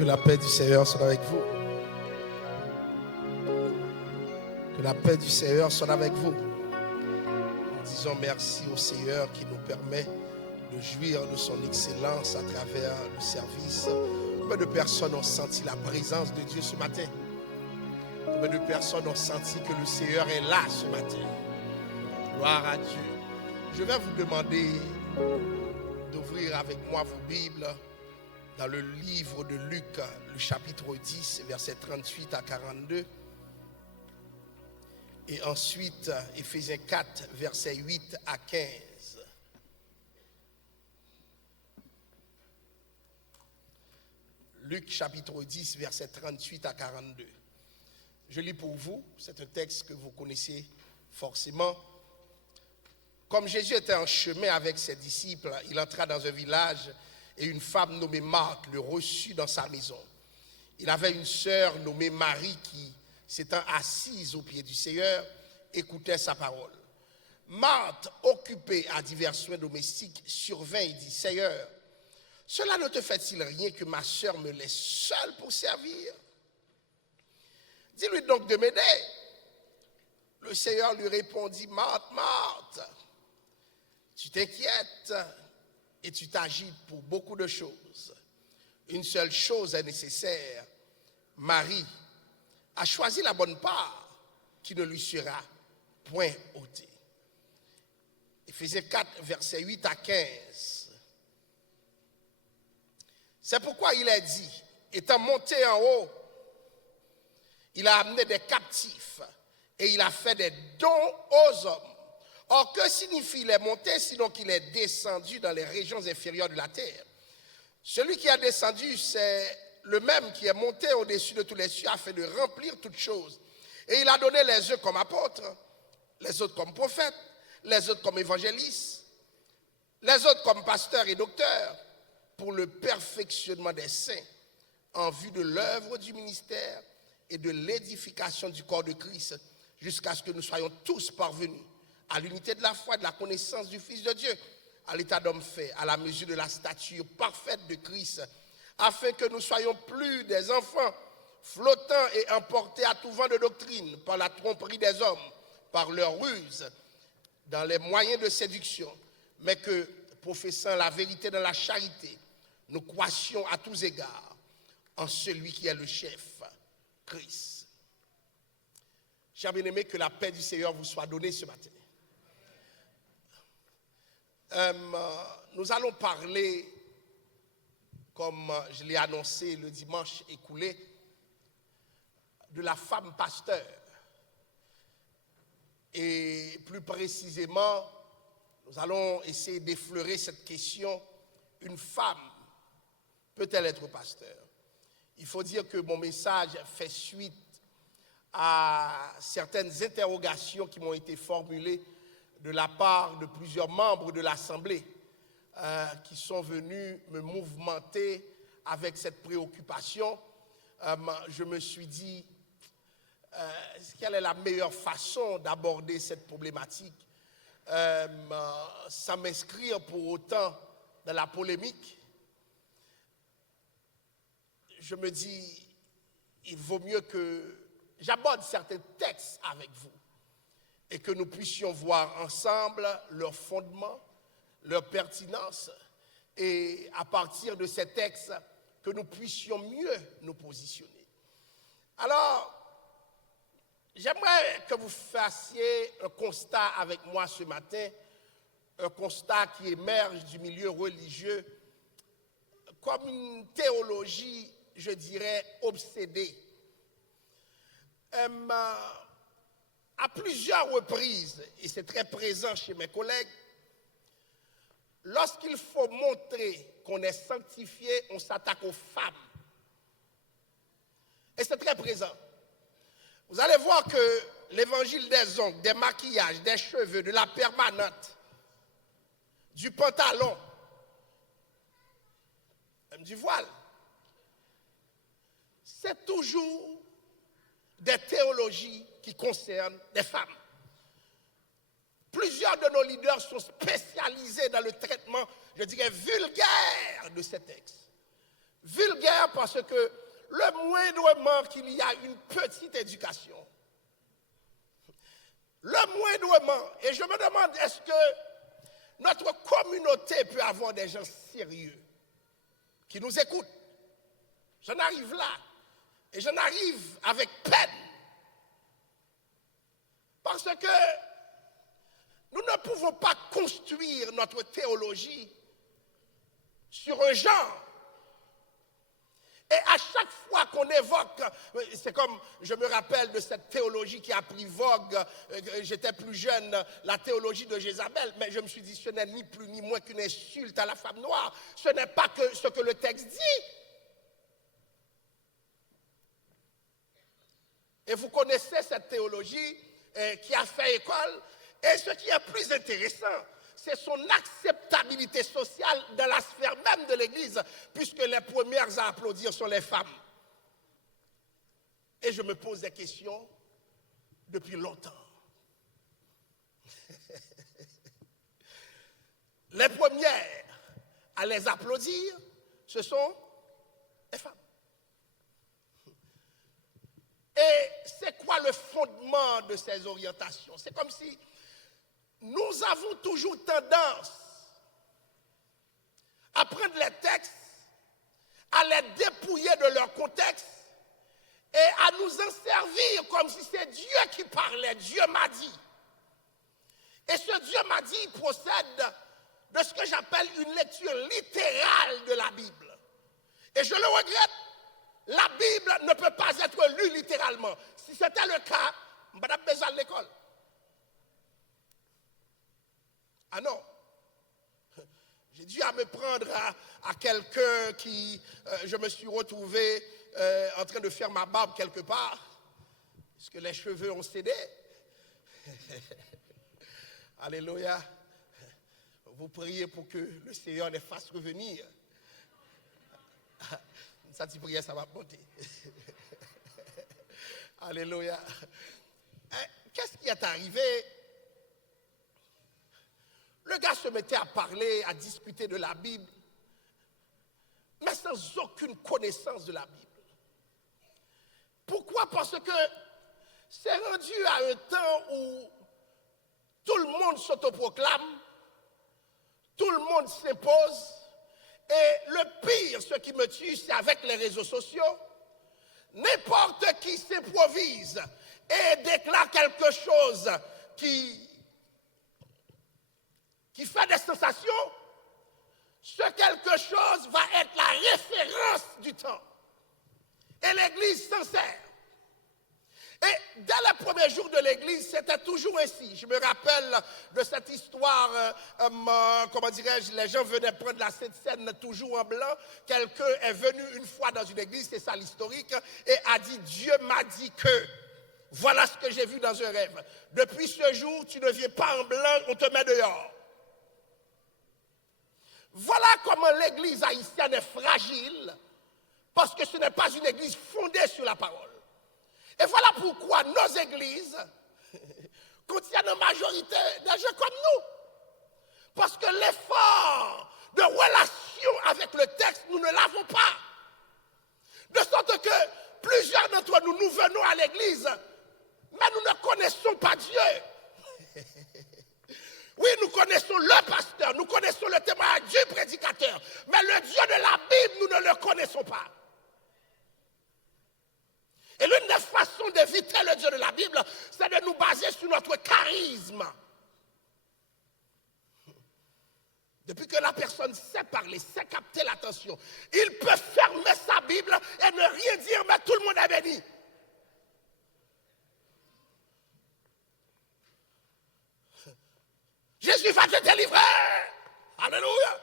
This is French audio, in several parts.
Que la paix du Seigneur soit avec vous. Que la paix du Seigneur soit avec vous. Nous disons merci au Seigneur qui nous permet de jouir de son excellence à travers le service. Combien de personnes ont senti la présence de Dieu ce matin? Combien de personnes ont senti que le Seigneur est là ce matin? Gloire à Dieu. Je vais vous demander d'ouvrir avec moi vos Bibles dans le livre de Luc, le chapitre 10, versets 38 à 42. Et ensuite, Éphésiens 4, versets 8 à 15. Luc, chapitre 10, versets 38 à 42. Je lis pour vous, c'est un texte que vous connaissez forcément. Comme Jésus était en chemin avec ses disciples, il entra dans un village et une femme nommée Marthe le reçut dans sa maison. Il avait une sœur nommée Marie qui, s'étant assise aux pieds du Seigneur, écoutait sa parole. Marthe, occupée à divers soins domestiques, survint et dit: Seigneur, cela ne te fait-il rien que ma sœur me laisse seule pour servir? Dis-lui donc de m'aider. Le Seigneur lui répondit: Marthe, Marthe, tu t'inquiètes et tu t'agites pour beaucoup de choses. Une seule chose est nécessaire. Marie a choisi la bonne part qui ne lui sera point ôtée. Éphésiens 4, versets 8 à 15. C'est pourquoi il est dit, étant monté en haut, il a amené des captifs et il a fait des dons aux hommes. Or, que signifie les montées, sinon qu'il est descendu dans les régions inférieures de la terre? Celui qui est descendu, c'est le même qui est monté au-dessus de tous les cieux afin de remplir toutes choses. Et il a donné les uns comme apôtres, les autres comme prophètes, les autres comme évangélistes, les autres comme pasteurs et docteurs, pour le perfectionnement des saints, en vue de l'œuvre du ministère et de l'édification du corps de Christ, jusqu'à ce que nous soyons tous parvenus à l'unité de la foi et de la connaissance du Fils de Dieu, à l'état d'homme fait, à la mesure de la stature parfaite de Christ, afin que nous soyons plus des enfants, flottants et emportés à tout vent de doctrine par la tromperie des hommes, par leur ruse, dans les moyens de séduction, mais que, professant la vérité dans la charité, nous croissions à tous égards en celui qui est le chef, Christ. Chers bien-aimés, que la paix du Seigneur vous soit donnée ce matin. Nous allons parler, comme je l'ai annoncé le dimanche écoulé, de la femme pasteur. Et plus précisément, nous allons essayer d'effleurer cette question: une femme peut-elle être pasteur? Il faut dire que mon message fait suite à certaines interrogations qui m'ont été formulées de la part de plusieurs membres de l'Assemblée qui sont venus me mouvementer avec cette préoccupation. Je me suis dit, quelle est la meilleure façon d'aborder cette problématique sans m'inscrire pour autant dans la polémique? Je me dis, il vaut mieux que j'aborde certains textes avec vous et que nous puissions voir ensemble leur fondement, leur pertinence, et à partir de ces textes, que nous puissions mieux nous positionner. Alors, j'aimerais que vous fassiez un constat avec moi ce matin, un constat qui émerge du milieu religieux comme une théologie, je dirais, obsédée. À plusieurs reprises, et c'est très présent chez mes collègues, lorsqu'il faut montrer qu'on est sanctifié, on s'attaque aux femmes. Et c'est très présent. Vous allez voir que l'évangile des ongles, des maquillages, des cheveux, de la permanente, du pantalon, même du voile, c'est toujours des théologies qui concernent les femmes. Plusieurs de nos leaders sont spécialisés dans le traitement, je dirais, vulgaire de ces textes. Vulgaire parce que le moindrement qu'il y a une petite éducation, le moindrement, et je me demande, est-ce que notre communauté peut avoir des gens sérieux qui nous écoutent? J'en arrive là, et j'en arrive avec peine, parce que nous ne pouvons pas construire notre théologie sur un genre. Et à chaque fois qu'on évoque, c'est comme, je me rappelle de cette théologie qui a pris vogue, j'étais plus jeune, la théologie de Jézabel, mais je me suis dit, ce n'est ni plus ni moins qu'une insulte à la femme noire, ce n'est pas que ce que le texte dit. Et vous connaissez cette théologie qui a fait école, et ce qui est plus intéressant, c'est son acceptabilité sociale dans la sphère même de l'Église, puisque les premières à applaudir sont les femmes. Et je me pose des questions depuis longtemps. Les premières à les applaudir, ce sont les femmes. Et c'est quoi le fondement de ces orientations? C'est comme si nous avons toujours tendance à prendre les textes, à les dépouiller de leur contexte et à nous en servir comme si c'est Dieu qui parlait. Dieu m'a dit. Et ce Dieu m'a dit procède de ce que j'appelle une lecture littérale de la Bible. Et je le regrette, la Bible ne peut pas être lue littéralement. Si c'était le cas, madame besoin de l'école. Ah non, j'ai dû à me prendre à quelqu'un qui, je me suis retrouvé en train de faire ma barbe quelque part, puisque les cheveux ont cédé. Alléluia. Vous priez pour que le Seigneur les fasse revenir. Ça, tu priais, ça va monter. Alléluia. Qu'est-ce qui est arrivé? Le gars se mettait à parler, à discuter de la Bible, mais sans aucune connaissance de la Bible. Pourquoi? Parce que c'est rendu à un temps où tout le monde s'autoproclame, tout le monde s'impose, et le pire, ce qui me tue, c'est avec les réseaux sociaux, n'importe qui s'improvise et déclare quelque chose qui fait des sensations, ce quelque chose va être la référence du temps. Et l'Église s'en sert. Et dès les premiers jours de l'Église, c'était toujours ainsi. Je me rappelle de cette histoire, comment dirais-je, les gens venaient prendre la Sainte Seine toujours en blanc. Quelqu'un est venu une fois dans une église, c'est ça l'historique, et a dit, Dieu m'a dit que, voilà ce que j'ai vu dans un rêve. Depuis ce jour, tu ne viens pas en blanc, on te met dehors. Voilà comment l'église haïtienne est fragile, parce que ce n'est pas une église fondée sur la parole. Et voilà pourquoi nos églises contiennent en majorité des gens comme nous. Parce que l'effort de relation avec le texte, nous ne l'avons pas. De sorte que plusieurs d'entre nous, nous venons à l'église, mais nous ne connaissons pas Dieu. Oui, nous connaissons le pasteur, nous connaissons le témoignage du prédicateur, mais le Dieu de la Bible, nous ne le connaissons pas. Et l'une des façons d'éviter le Dieu de la Bible, c'est de nous baser sur notre charisme. Depuis que la personne sait parler, sait capter l'attention, il peut fermer sa Bible et ne rien dire, mais tout le monde est béni. Jésus va te délivrer. Alléluia.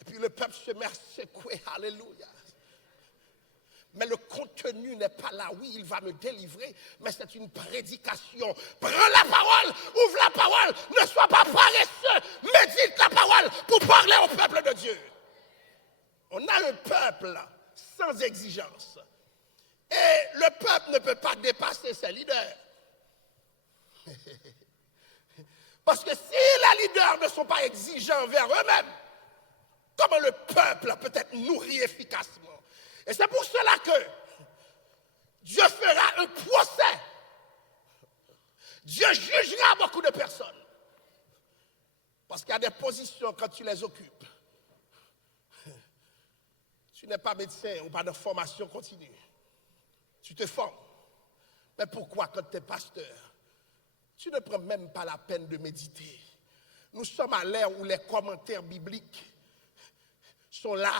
Et puis le peuple se met à secouer. Alléluia. Mais le contenu n'est pas là. Oui, il va me délivrer, mais c'est une prédication. Prends la parole, ouvre la parole, ne sois pas paresseux, médite la parole pour parler au peuple de Dieu. On a un peuple sans exigence. Et le peuple ne peut pas dépasser ses leaders. Parce que si les leaders ne sont pas exigeants envers eux-mêmes, comment le peuple peut être nourri efficacement. Et c'est pour cela que Dieu fera un procès. Dieu jugera beaucoup de personnes. Parce qu'il y a des positions, quand tu les occupes, tu n'es pas médecin ou pas de formation continue. Tu te formes. Mais pourquoi, quand tu es pasteur, tu ne prends même pas la peine de méditer? Nous sommes à l'ère où les commentaires bibliques sont là.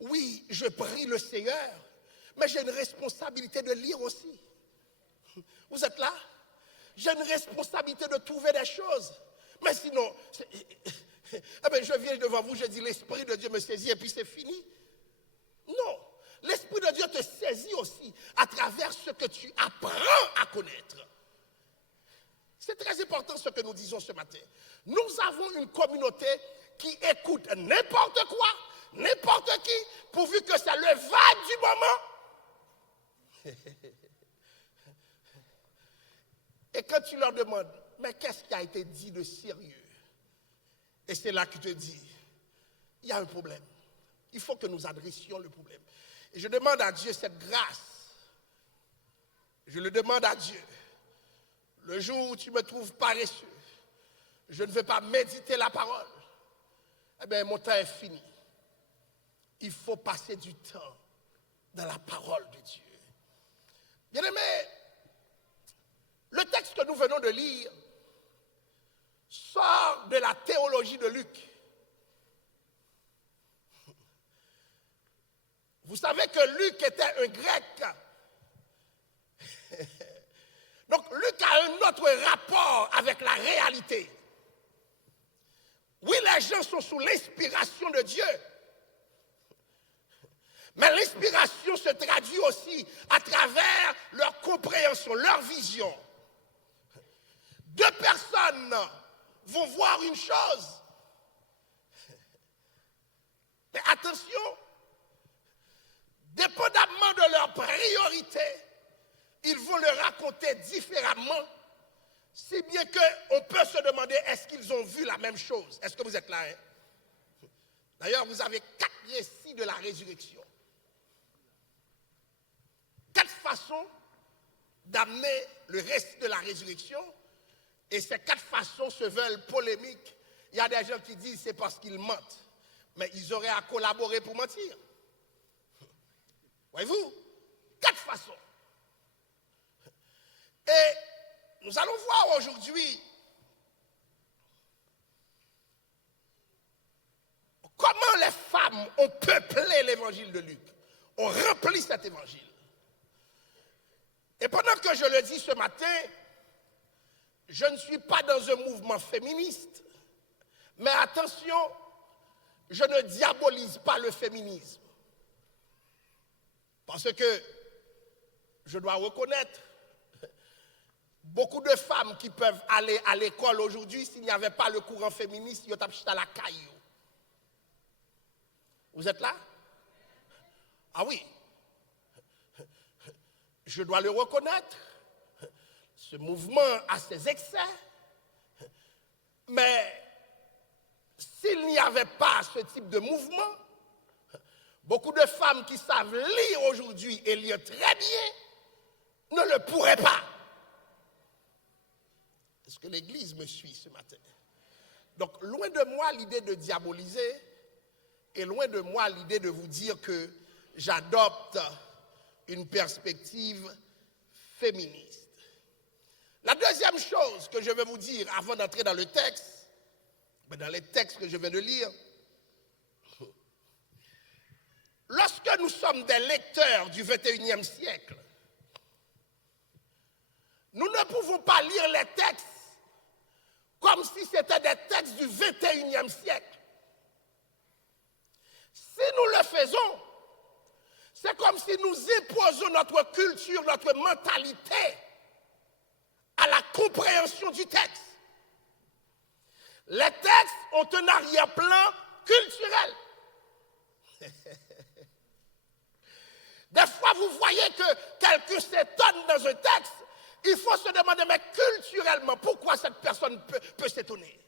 Oui, je prie le Seigneur, mais j'ai une responsabilité de lire aussi. Vous êtes là? J'ai une responsabilité de trouver des choses. Mais sinon, je viens devant vous, je dis l'Esprit de Dieu me saisit et puis c'est fini. Non, l'Esprit de Dieu te saisit aussi à travers ce que tu apprends à connaître. C'est très important ce que nous disons ce matin. Nous avons une communauté qui écoute n'importe quoi, n'importe qui, pourvu que ça le va du moment. Et quand tu leur demandes, mais qu'est-ce qui a été dit de sérieux? Et c'est là qu'ils te disent, il y a un problème. Il faut que nous adressions le problème. Et je demande à Dieu cette grâce. Je le demande à Dieu. Le jour où tu me trouves paresseux, je ne veux pas méditer la parole. Eh bien, mon temps est fini. Il faut passer du temps dans la parole de Dieu. Bien-aimés, le texte que nous venons de lire sort de la théologie de Luc. Vous savez que Luc était un grec. Donc Luc a un autre rapport avec la réalité. Oui, les gens sont sous l'inspiration de Dieu. Mais l'inspiration se traduit aussi à travers leur compréhension, leur vision. Deux personnes vont voir une chose. Mais attention, dépendamment de leur priorité, ils vont le raconter différemment, si bien qu'on peut se demander, est-ce qu'ils ont vu la même chose? Est-ce que vous êtes là? D'ailleurs, vous avez 4 récits de la résurrection. 4 façons d'amener le récit de la résurrection. Et ces 4 façons se veulent polémiques. Il y a des gens qui disent c'est parce qu'ils mentent. Mais ils auraient à collaborer pour mentir. Voyez-vous? 4 façons. Et nous allons voir aujourd'hui comment les femmes ont peuplé l'évangile de Luc, ont rempli cet évangile. Et pendant que je le dis ce matin, je ne suis pas dans un mouvement féministe, mais attention, je ne diabolise pas le féminisme. Parce que je dois reconnaître, beaucoup de femmes qui peuvent aller à l'école aujourd'hui, s'il n'y avait pas le courant féministe, ils auraient à la caillou. Vous êtes là? Ah oui. Je dois le reconnaître. Ce mouvement a ses excès. Mais s'il n'y avait pas ce type de mouvement, beaucoup de femmes qui savent lire aujourd'hui et lire très bien ne le pourraient pas. Est-ce que l'Église me suit ce matin? Donc, loin de moi l'idée de diaboliser et loin de moi l'idée de vous dire que j'adopte une perspective féministe. La deuxième chose que je vais vous dire avant d'entrer dans le texte, dans les textes que je viens de lire, lorsque nous sommes des lecteurs du 21e siècle, nous ne pouvons pas lire les textes comme si c'était des textes du 21e siècle. Si nous le faisons, c'est comme si nous imposons notre culture, notre mentalité à la compréhension du texte. Les textes ont un arrière-plan culturel. Des fois, vous voyez que quelqu'un s'étonne dans un texte. Il faut se demander, mais culturellement, pourquoi cette personne peut s'étonner?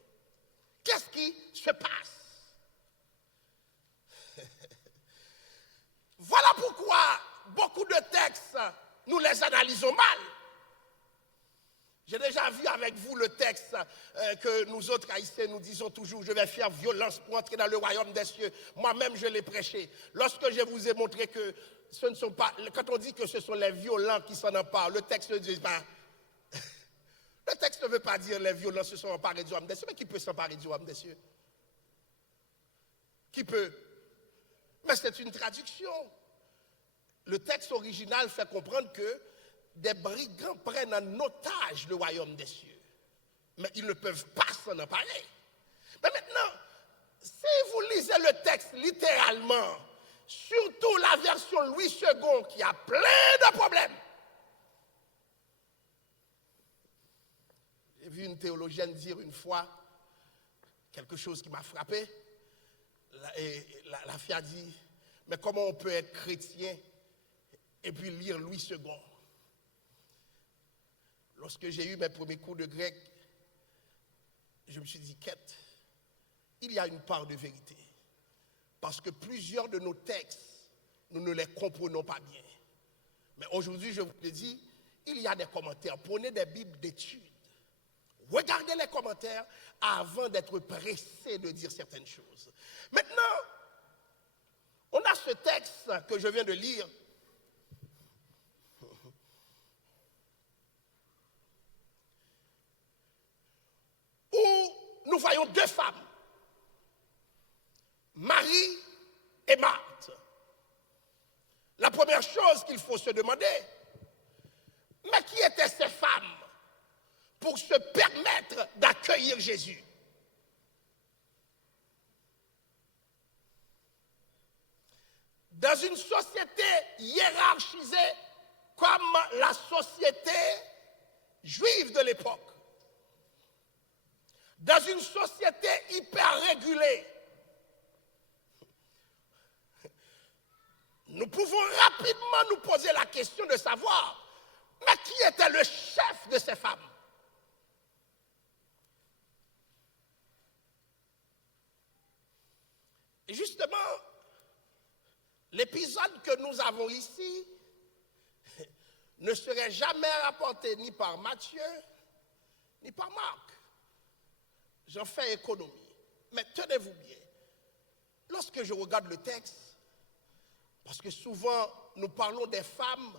Qu'est-ce qui se passe? Voilà pourquoi beaucoup de textes, nous les analysons mal. J'ai déjà vu avec vous le texte que nous autres haïtiens nous disons toujours, je vais faire violence pour entrer dans le royaume des cieux. Moi-même, je l'ai prêché. Lorsque je vous ai montré que ce ne sont pas, quand on dit que ce sont les violents qui s'en emparent, le texte ne dit pas. Le texte ne veut pas dire les violents se sont emparés du royaume des cieux, mais qui peut s'emparer du royaume des cieux? Qui peut? Mais c'est une traduction. Le texte original fait comprendre que des brigands prennent en otage le royaume des cieux. Mais ils ne peuvent pas s'en emparer. Mais maintenant, si vous lisez le texte littéralement, surtout la version Louis II qui a plein de problèmes. J'ai vu une théologienne dire une fois quelque chose qui m'a frappé. La fille a dit, mais comment on peut être chrétien et puis lire Louis II? Lorsque j'ai eu mes premiers cours de grec, je me suis dit, Kate, il y a une part de vérité. Parce que plusieurs de nos textes, nous ne les comprenons pas bien. Mais aujourd'hui, je vous le dis, il y a des commentaires. Prenez des bibles d'études. Regardez les commentaires avant d'être pressé de dire certaines choses. Maintenant, on a ce texte que je viens de lire. Où nous voyons deux femmes, Marie et Marthe. La première chose qu'il faut se demander, mais qui étaient ces femmes pour se permettre d'accueillir Jésus? Dans une société hiérarchisée comme la société juive de l'époque, dans une société hyper régulée, nous pouvons rapidement nous poser la question de savoir, mais qui était le chef de ces femmes? Et justement, l'épisode que nous avons ici ne serait jamais rapporté ni par Matthieu, ni par Marc. J'en fais économie. Mais tenez-vous bien, lorsque je regarde le texte, parce que souvent nous parlons des femmes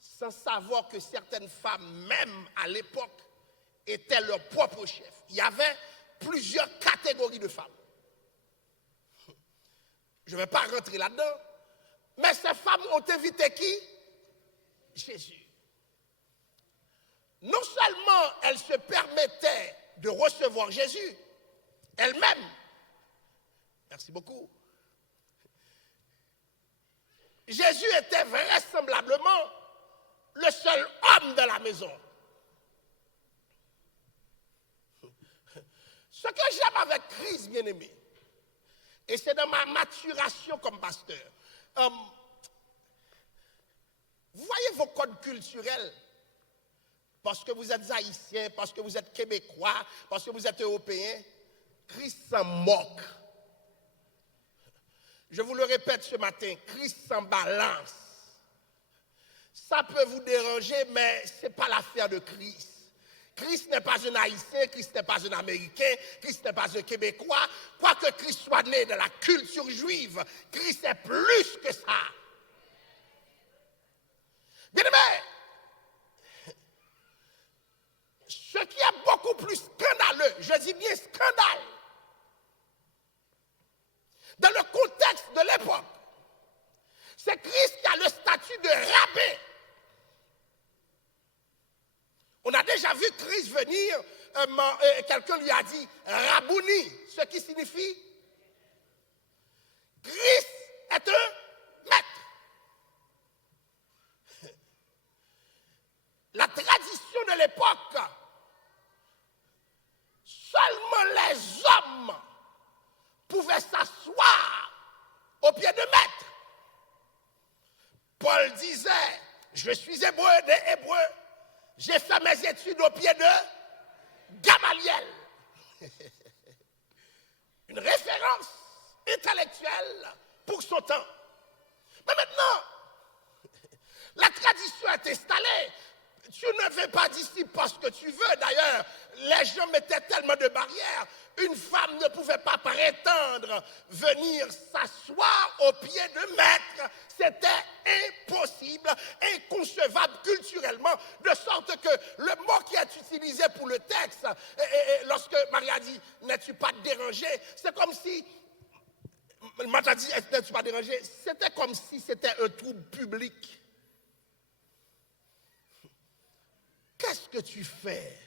sans savoir que certaines femmes, même à l'époque, étaient leurs propres chefs. Il y avait plusieurs catégories de femmes. Je ne vais pas rentrer là-dedans, mais ces femmes ont invité qui? Jésus. Non seulement elles se permettaient de recevoir Jésus, elles-mêmes, merci beaucoup, Jésus était vraisemblablement le seul homme de la maison. Ce que j'aime avec Christ, bien-aimé, et c'est dans ma maturation comme pasteur, vous voyez vos codes culturels, parce que vous êtes haïtien, parce que vous êtes québécois, parce que vous êtes européen, Christ s'en moque. Je vous le répète ce matin, Christ s'en balance. Ça peut vous déranger, mais ce n'est pas l'affaire de Christ. Christ n'est pas un Haïtien, Christ n'est pas un Américain, Christ n'est pas un Québécois. Quoique Christ soit né de la culture juive, Christ est plus que ça. Bien-aimé, ce qui est beaucoup plus scandaleux, je dis bien scandale, dans le contexte de l'époque, c'est Christ qui a le statut de rabbin. On a déjà vu Christ venir, quelqu'un lui a dit Rabouni, ce qui signifie Christ est un maître. La tradition de l'époque, seulement les hommes pouvaient s'asseoir au pied de maître. Paul disait, je suis hébreu des Hébreux, j'ai fait mes études au pied de Gamaliel. Une référence intellectuelle pour son temps. Mais maintenant, la tradition est installée. Tu ne fais pas disciple parce que tu veux. D'ailleurs, les gens mettaient tellement de barrières. Une femme ne pouvait pas prétendre venir s'asseoir aux pieds de maître. C'était impossible, inconcevable culturellement, de sorte que le mot qui est utilisé pour le texte, lorsque Marie a dit « n'es-tu pas dérangé », c'est comme si, Marthe a dit « n'es-tu pas dérangé », c'était comme si c'était un trouble public. Qu'est-ce que tu fais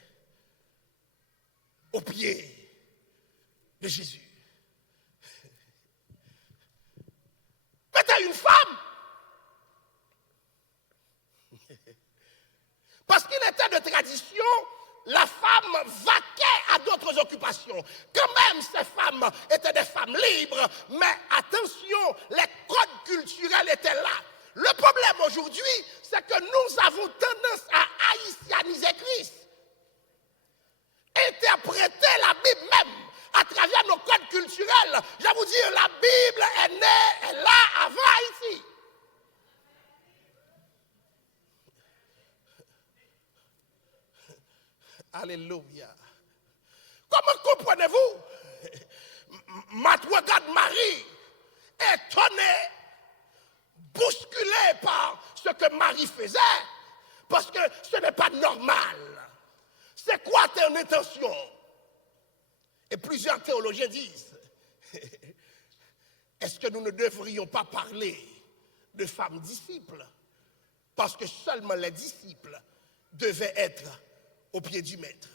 au pied de Jésus? Mais tu es une femme. Parce qu'il était de tradition, la femme vaquait à d'autres occupations. Quand même, ces femmes étaient des femmes libres, mais attention, les codes culturels étaient là. Le problème aujourd'hui, c'est que nous avons tendance à haïtianiser Christ. Interpréter la Bible même à travers nos codes culturels. Je vais vous dire, la Bible est née, est là avant Haïti. Alléluia. Comment comprenez-vous? Regarde Marie, étonnée, bousculée par ce que Marie faisait, parce que ce n'est pas normal. C'est quoi ton intention? Et plusieurs théologiens disent, est-ce que nous ne devrions pas parler de femmes disciples? Parce que seulement les disciples devaient être au pied du maître.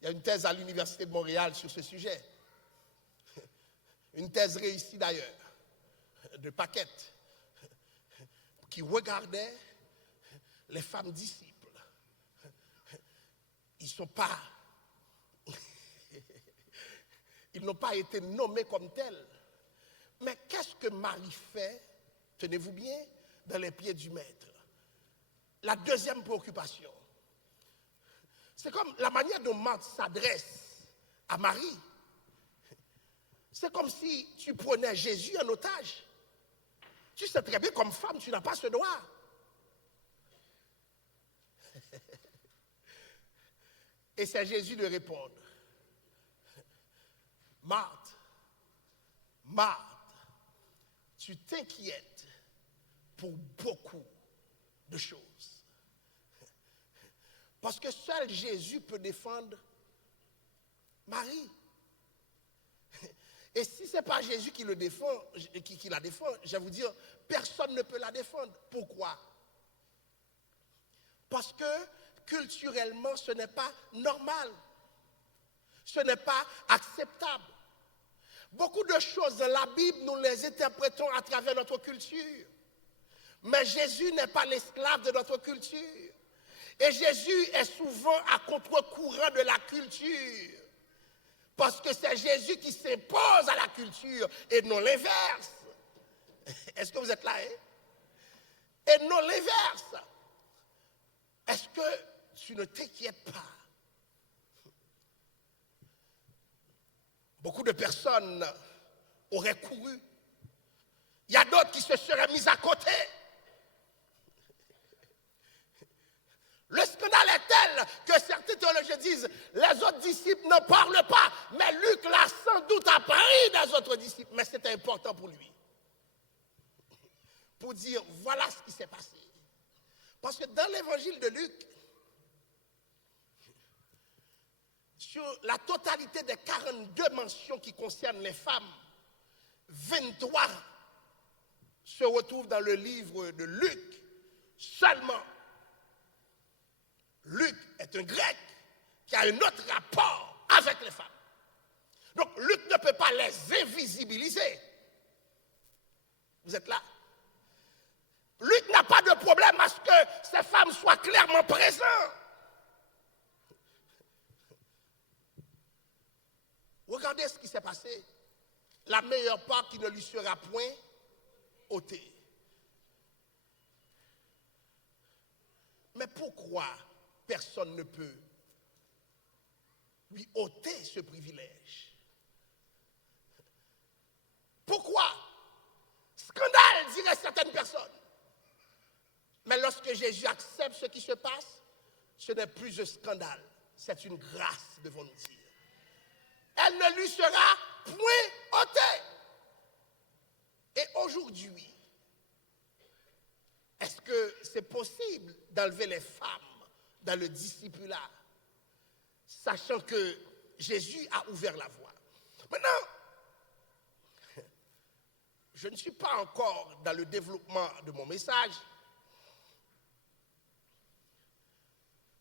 Il y a une thèse à l'Université de Montréal sur ce sujet. Une thèse réussie d'ailleurs, de Paquette, qui regardait les femmes disciples. Ils n'ont pas été nommés comme tels. Mais qu'est-ce que Marie fait, tenez-vous bien, dans les pieds du maître? La deuxième préoccupation, c'est comme la manière dont Marthe s'adresse à Marie. C'est comme si tu prenais Jésus en otage. Tu sais très bien, comme femme, tu n'as pas ce droit. Et c'est Jésus de répondre. Marthe, Marthe, tu t'inquiètes pour beaucoup de choses. Parce que seul Jésus peut défendre Marie. Et si ce n'est pas Jésus qui le défend, qui la défend, je vais vous dire, personne ne peut la défendre. Pourquoi? Parce que culturellement, ce n'est pas normal. Ce n'est pas acceptable. Beaucoup de choses dans la Bible, nous les interprétons à travers notre culture. Mais Jésus n'est pas l'esclave de notre culture. Et Jésus est souvent à contre-courant de la culture. Parce que c'est Jésus qui s'impose à la culture et non l'inverse. Est-ce que vous êtes là, hein? Et non l'inverse. Est-ce que tu ne t'inquiètes pas? Beaucoup de personnes auraient couru. Il y a d'autres qui se seraient mis à côté. Le scandale est tel que certains théologiens disent les autres disciples ne parlent pas. Mais Luc l'a sans doute appris des autres disciples. Mais c'était important pour lui. Pour dire voilà ce qui s'est passé. Parce que dans l'évangile de Luc, sur la totalité des 42 mentions qui concernent les femmes, 23 se retrouvent dans le livre de Luc seulement. Luc est un grec qui a un autre rapport avec les femmes. Donc Luc ne peut pas les invisibiliser. Vous êtes là? Luc n'a pas de problème à ce que ces femmes soient clairement présentes. Regardez ce qui s'est passé. La meilleure part qui ne lui sera point ôtée. Mais pourquoi personne ne peut lui ôter ce privilège? attirer certaines personnes. Mais lorsque Jésus accepte ce qui se passe, ce n'est plus un scandale, c'est une grâce, devons-nous dire. Elle ne lui sera point ôtée. Et aujourd'hui, est-ce que c'est possible d'enlever les femmes dans le discipulat, sachant que Jésus a ouvert la voie? Maintenant, je ne suis pas encore dans le développement de mon message.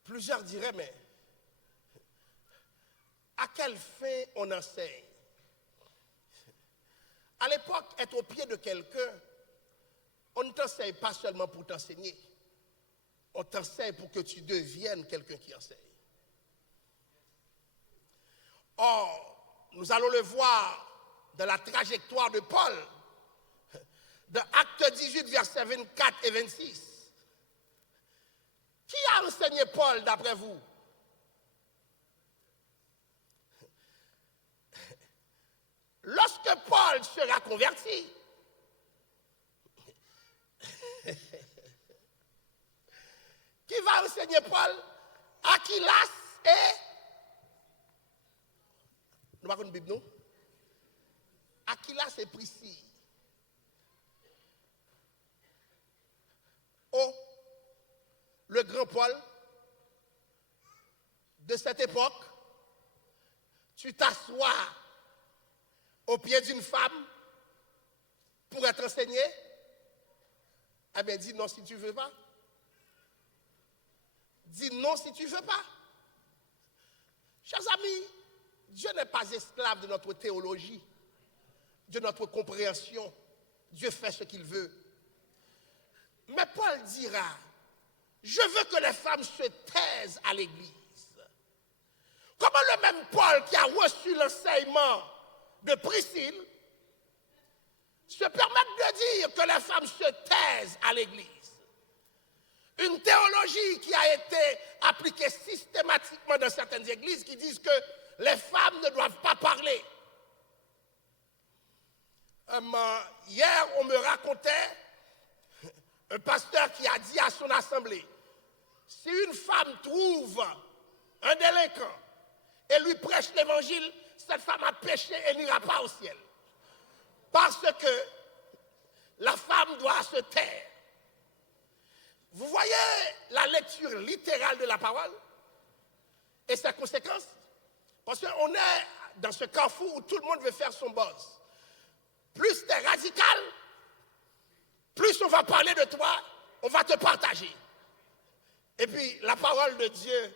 Plusieurs diraient, mais à quelle fin on enseigne? À l'époque, être au pied de quelqu'un, on ne t'enseigne pas seulement pour t'enseigner. On t'enseigne pour que tu deviennes quelqu'un qui enseigne. Or, nous allons le voir dans la trajectoire de Paul, dans Actes 18, versets 24 et 26. Qui a enseigné Paul d'après vous? Lorsque Paul sera converti, qui va enseigner Paul? Aquilas et... Nous avons une Bible, non? Aquilas et Priscille. Oh, le grand Paul de cette époque, tu t'assois au pied d'une femme pour être enseigné? Eh bien, dis non si tu ne veux pas. Dis non si tu ne veux pas. Chers amis, Dieu n'est pas esclave de notre théologie, de notre compréhension. Dieu fait ce qu'il veut. Mais Paul dira, je veux que les femmes se taisent à l'église. Comment le même Paul qui a reçu l'enseignement de Priscille se permet de dire que les femmes se taisent à l'église? Une théologie qui a été appliquée systématiquement dans certaines églises qui disent que les femmes ne doivent pas parler. Hier, on me racontait un pasteur qui a dit à son assemblée, si une femme trouve un délinquant et lui prêche l'évangile, cette femme a péché et n'ira pas au ciel. Parce que la femme doit se taire. Vous voyez la lecture littérale de la parole et ses conséquences? Parce qu'on est dans ce carrefour où tout le monde veut faire son boss. Plus tu es radical, plus on va parler de toi, on va te partager. Et puis la parole de Dieu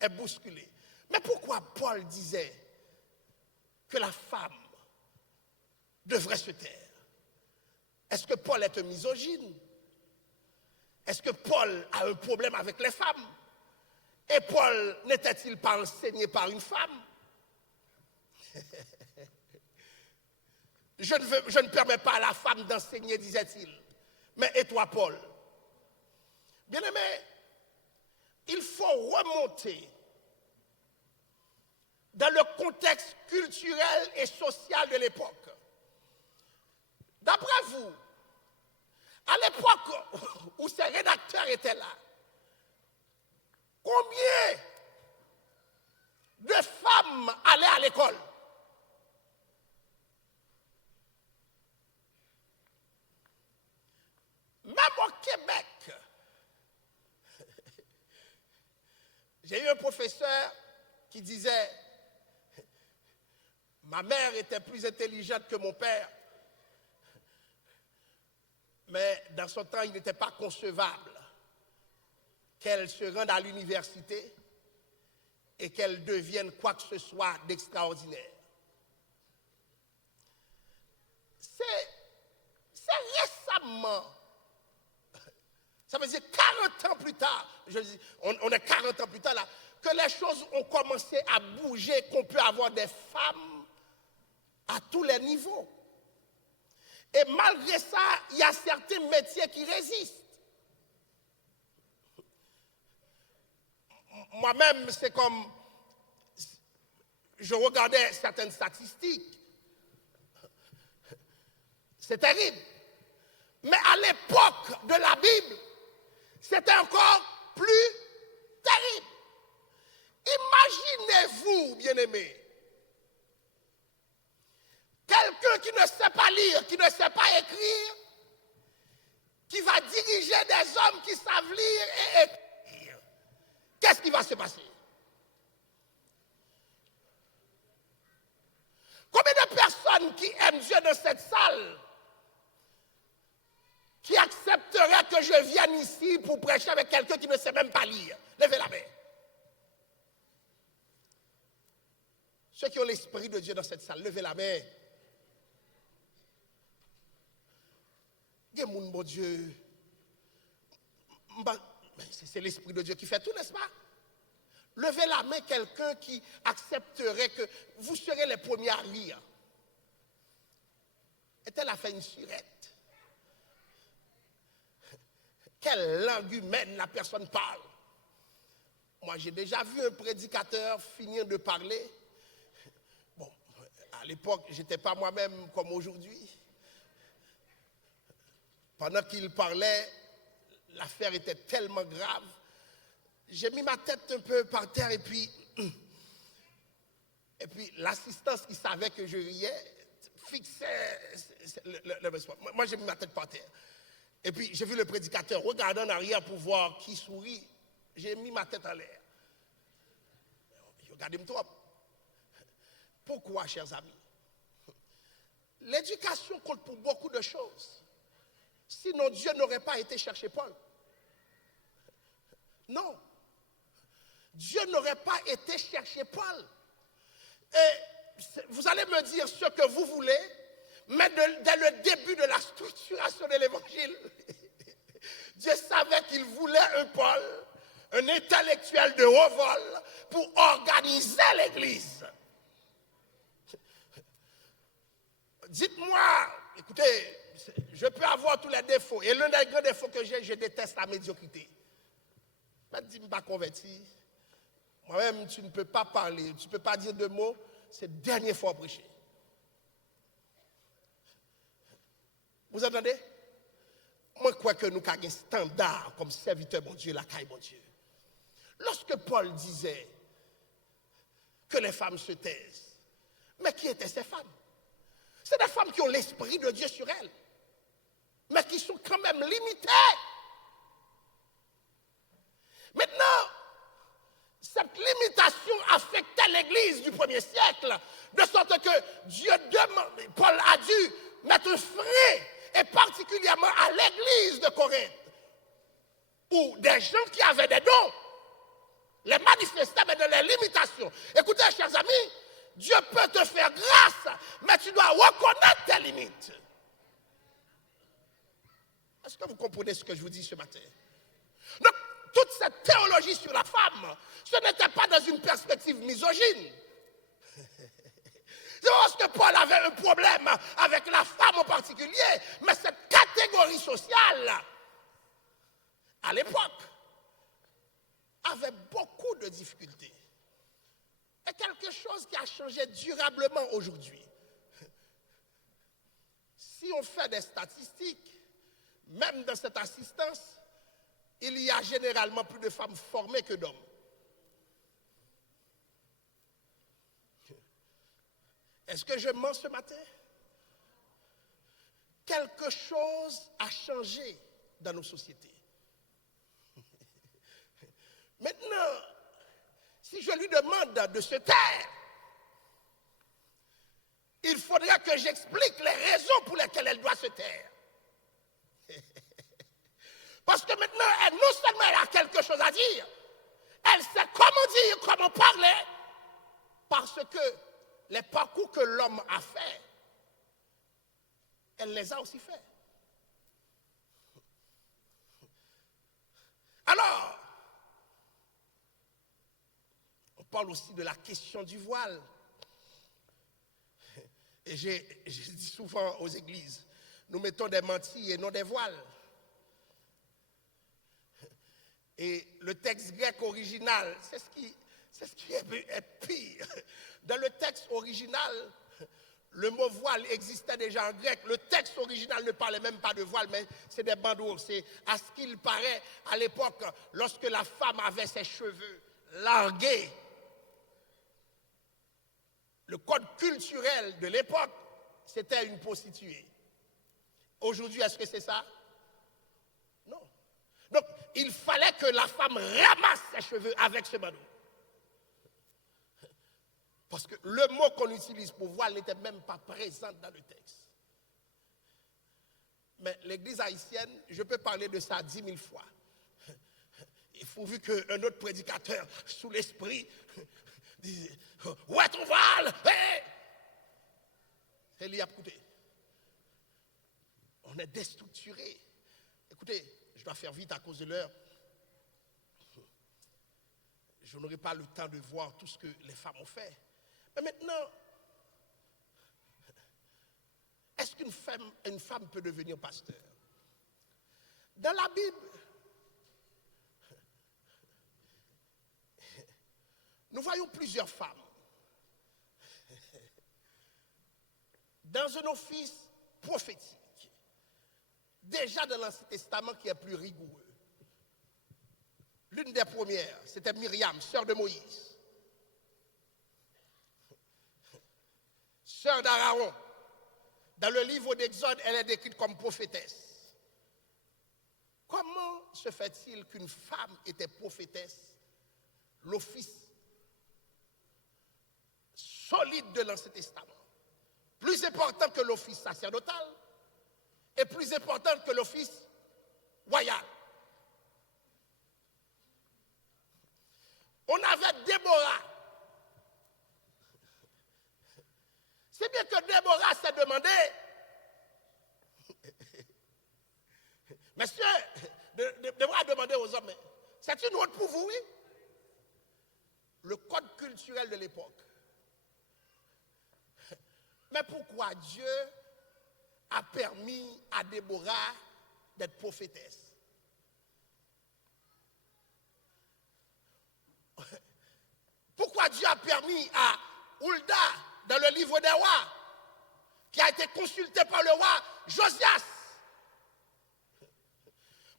est bousculée. Mais pourquoi Paul disait que la femme devrait se taire? Est-ce que Paul est un misogyne? Est-ce que Paul a un problème avec les femmes? Et Paul n'était-il pas enseigné par une femme? Je ne permets pas à la femme d'enseigner, disait-il. Mais et toi, Paul? Bien-aimé, il faut remonter dans le contexte culturel et social de l'époque. D'après vous, à l'époque où ces rédacteurs étaient là, combien de femmes allaient à l'école? Même au Québec, j'ai eu un professeur qui disait, ma mère était plus intelligente que mon père, mais dans son temps, il n'était pas concevable qu'elle se rende à l'université et qu'elle devienne quoi que ce soit d'extraordinaire. C'est récemment, ça veut dire 40 ans plus tard, on est 40 ans plus tard là, que les choses ont commencé à bouger, qu'on peut avoir des femmes à tous les niveaux. Et malgré ça, il y a certains métiers qui résistent. Moi-même, c'est comme, je regardais certaines statistiques. C'est terrible. Mais à l'époque de la Bible, c'était encore plus terrible. Imaginez-vous, bien-aimés, quelqu'un qui ne sait pas lire, qui ne sait pas écrire, qui va diriger des hommes qui savent lire et écrire. Qu'est-ce qui va se passer? Combien de personnes qui aiment Dieu dans cette salle, qui accepteraient que je vienne ici pour prêcher avec quelqu'un qui ne sait même pas lire? Levez la main. Ceux qui ont l'Esprit de Dieu dans cette salle, levez la main. Mon Dieu, c'est l'Esprit de Dieu qui fait tout, n'est-ce pas? Levez la main quelqu'un qui accepterait que vous serez les premiers à lire. Est-elle a fait une surette? Quelle langue humaine la personne parle? Moi, j'ai déjà vu un prédicateur finir de parler. Bon, à l'époque, je n'étais pas moi-même comme aujourd'hui. Pendant qu'il parlait, l'affaire était tellement grave. J'ai mis ma tête un peu par terre et puis l'assistance qui savait que je riais fixait le moi, j'ai mis ma tête par terre. Et puis, j'ai vu le prédicateur regarder en arrière pour voir qui sourit. J'ai mis ma tête en l'air. Regardez-moi trop. Pourquoi, chers amis? L'éducation compte pour beaucoup de choses. Sinon, Dieu n'aurait pas été chercher Paul. Non. Dieu n'aurait pas été chercher Paul. Et vous allez me dire ce que vous voulez, mais dès le début de la structuration de l'évangile, Dieu savait qu'il voulait un Paul, un intellectuel de haut vol, pour organiser l'église. Dites-moi, écoutez, je peux avoir tous les défauts. Et l'un des grands défauts que j'ai, je déteste la médiocrité. Je ne suis pas converti. Moi-même, tu ne peux pas parler, tu ne peux pas dire deux mots. C'est la dernière fois prêcher. Vous entendez? Moi, je crois que nous avons un standard comme serviteur, mon Dieu, la caille, mon Dieu. Lorsque Paul disait que les femmes se taisent, mais qui étaient ces femmes? C'est des femmes qui ont l'Esprit de Dieu sur elles, mais qui sont quand même limitées. Maintenant, cette limitation affectait l'Église du 1er siècle, de sorte que Dieu demande, Paul a dû mettre un frein, et particulièrement à l'Église de Corinthe, où des gens qui avaient des dons les manifestaient, mais dans les limitations. Écoutez, chers amis, Dieu peut te faire grâce, mais tu dois reconnaître tes limites. Est-ce que vous comprenez ce que je vous dis ce matin? Donc, toute cette théologie sur la femme, ce n'était pas dans une perspective misogyne. C'est parce que Paul avait un problème avec la femme en particulier, mais cette catégorie sociale, à l'époque, avait beaucoup de difficultés. Et quelque chose qui a changé durablement aujourd'hui. Si on fait des statistiques, même dans cette assistance, il y a généralement plus de femmes formées que d'hommes. Est-ce que je mens ce matin? Quelque chose a changé dans nos sociétés. Maintenant, si je lui demande de se taire, il faudrait que j'explique les raisons pour lesquelles elle doit se taire. Parce que maintenant, non seulement elle a quelque chose à dire, elle sait comment dire, comment parler, parce que les parcours que l'homme a fait, elle les a aussi faits. Alors, on parle aussi de la question du voile. Et j'ai dit souvent aux églises, nous mettons des mantilles et non des voiles. Et le texte grec original, c'est ce qui est pire. Dans le texte original, Le mot voile existait déjà en grec. Le texte original ne parlait même pas de voile, mais c'est des bandeaux. C'est à ce qu'il paraît à l'époque, lorsque la femme avait ses cheveux largués. Le code culturel de l'époque, c'était une prostituée. Aujourd'hui, est-ce que c'est ça? Non. Donc, il fallait que la femme ramasse ses cheveux avec ce bandeau. Parce que le mot qu'on utilise pour voile n'était même pas présent dans le texte. Mais l'église haïtienne, je peux parler de ça 10 000 fois. Il faut vu qu'un autre prédicateur, sous l'esprit, disait « Ouais, ton voile! Hey! » Et il y a écouté. On est déstructuré. Écoutez, je dois faire vite à cause de l'heure. Je n'aurai pas le temps de voir tout ce que les femmes ont fait. Mais maintenant, est-ce qu'une femme peut devenir pasteur? Dans la Bible, nous voyons plusieurs femmes dans un office prophétique, déjà dans l'Ancien Testament qui est plus rigoureux. L'une des premières, c'était Myriam, sœur de Moïse. Sœur d'Aaron. Dans le livre d'Exode, elle est décrite comme prophétesse. Comment se fait-il qu'une femme était prophétesse? L'office solide de l'Ancien Testament, plus important que l'office sacerdotal et plus important que l'office royal. On avait Déborah. C'est bien que Déborah s'est demandé, monsieur, Déborah a demandé aux hommes, c'est une honte pour vous, oui? Le code culturel de l'époque. Mais pourquoi Dieu a permis à Déborah d'être prophétesse? Pourquoi Dieu a permis à Hulda, dans le livre des rois, qui a été consulté par le roi Josias?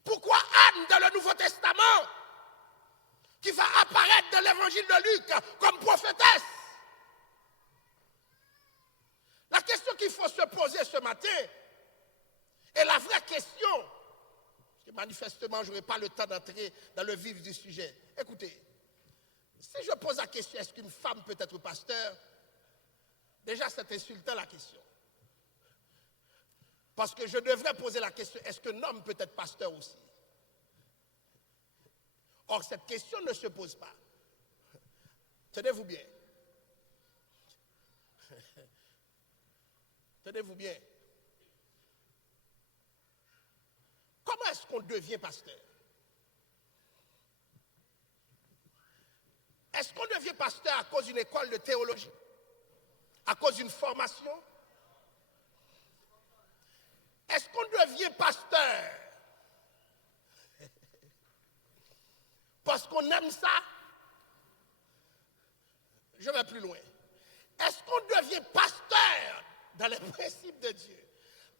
Pourquoi Anne, dans le Nouveau Testament, qui va apparaître dans l'évangile de Luc comme prophétesse? La question qu'il faut se poser ce matin, et la vraie question, parce que manifestement je n'aurai pas le temps d'entrer dans le vif du sujet. Écoutez, si je pose la question, est-ce qu'une femme peut être pasteur? Déjà, c'est insultant la question. Parce que je devrais poser la question, est-ce qu'un homme peut être pasteur aussi? Or, cette question ne se pose pas. Tenez-vous bien. Tenez-vous bien. Comment est-ce qu'on devient pasteur? Est-ce qu'on devient pasteur à cause d'une école de théologie? À cause d'une formation? Est-ce qu'on devient pasteur parce qu'on aime ça? Je vais plus loin. Est-ce qu'on devient pasteur dans les principes de Dieu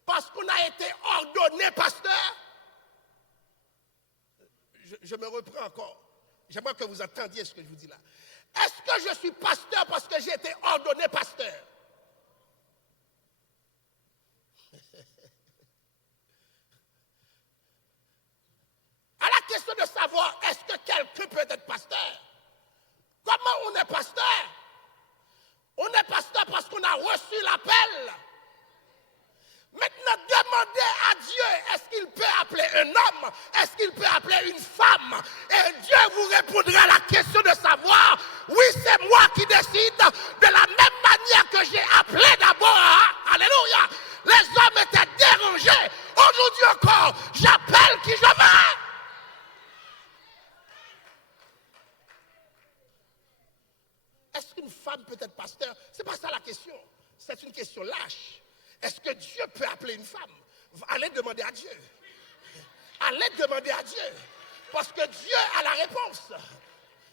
parce qu'on a été ordonné pasteur? Je me reprends encore. J'aimerais que vous entendiez ce que je vous dis là. Est-ce que je suis pasteur parce que j'ai été ordonné pasteur? À la question de savoir est-ce que quelqu'un peut être pasteur, comment on est pasteur? On est pasteur parce qu'on a reçu l'appel. Maintenant, demandez à Dieu, est-ce qu'il peut appeler un homme? Est-ce qu'il peut appeler une femme? Et Dieu vous répondra à la question de savoir, oui, c'est moi qui décide, de la même manière que j'ai appelé d'abord. Alléluia. Les hommes étaient dérangés. Aujourd'hui encore, j'appelle qui je veux. Est-ce qu'une femme peut être pasteur? Ce n'est pas ça la question. C'est une question lâche. Est-ce que Dieu peut appeler une femme? Allez demander à Dieu. Allez demander à Dieu. Parce que Dieu a la réponse.